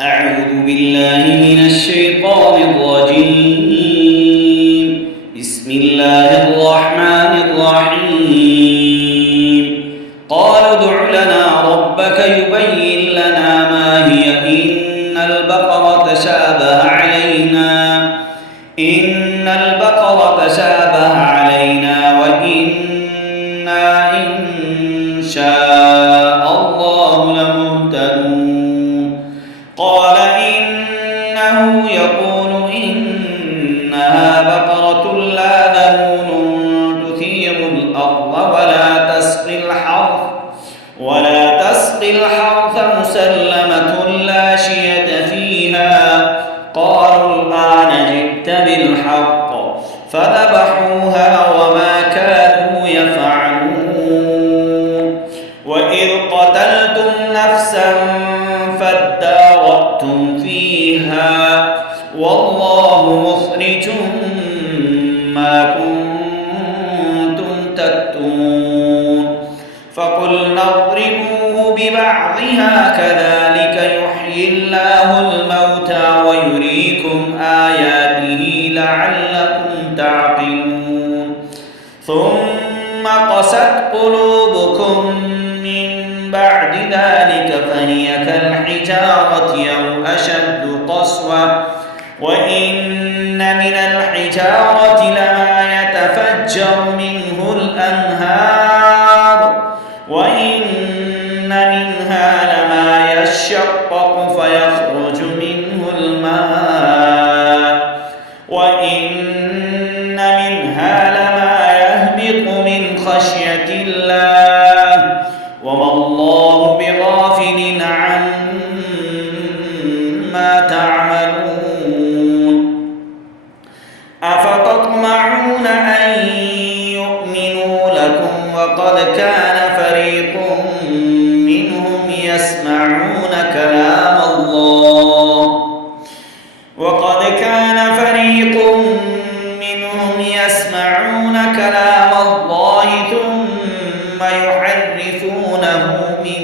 أعوذ بالله من الشيطان الرجيم. بسم الله الرحمن الرحيم. قالوا ادع لنا ربك يبين لنا ما هي إن البقرة تشابه علينا وإنا إن شاء الله لمهتدون. قال إنه يقول إنها بقرة لا ذلول تثير الأرض ولا تسقي الحرث مسلمة لا شية فيها. قالوا الآن جئت بالحق فذبحوها وما كانوا يفعلون. وإذ قتلتم نفسا فادارأتم فيها والله مخرج ما كنتم تكتمون. فقلنا اضربوه ببعضها كذلك يحيي الله الموتى ويريكم آياته لعلكم تعقلون. ثم قست قلوبكم من بعد ذلك فهي كالحجارة أو أشد قسوة. وإن من الحجارة لما يتفجر منه الأنهار وإن منها لما يشقق فيخرج منه الماء وإن منها لما يهبط من خشية الله وما الله بغافل عما تعملون. أفتطمعون أن يؤمنوا لكم وقد كان فريق منهم يسمعون كلام الله ثم يحرفونه من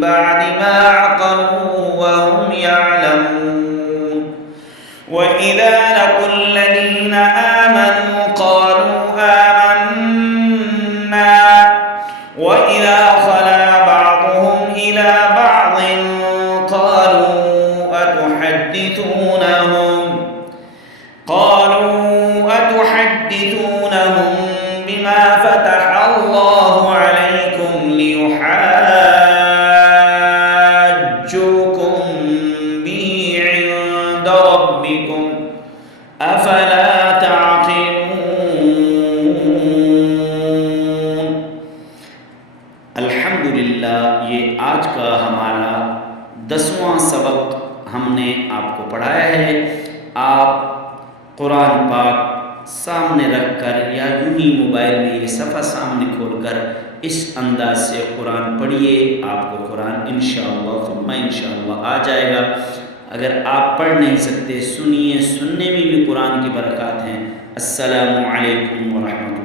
بعد ما عقلوه وهم يعلمون. وإذا لقوا الذين آمنوا قالوا آمنا وإذا خلا بعضهم إلى بعض قالوا أتحدثونهم بما فتح الله عليكم ليحاجوكم به عند ربكم أفلا تعقلون. अल्हम्दुलिल्लाह, ये आज का हमारा 10वां सबक हमने आपको पढ़ाया है। आप कुरान पाक सामने रखकर या यूं ही मोबाइल में ये सफ़ा सामने खोलकर इस अंदाज से कुरान पढ़िए, आपको कुरान इंशाअल्लाह आ जाएगा। अगर आप पढ़ नहीं सकते, सुनिए, सुनने में भी कुरान की बरकत हैं। अस्सलामु अलैकुम व रहमतुल्लाह।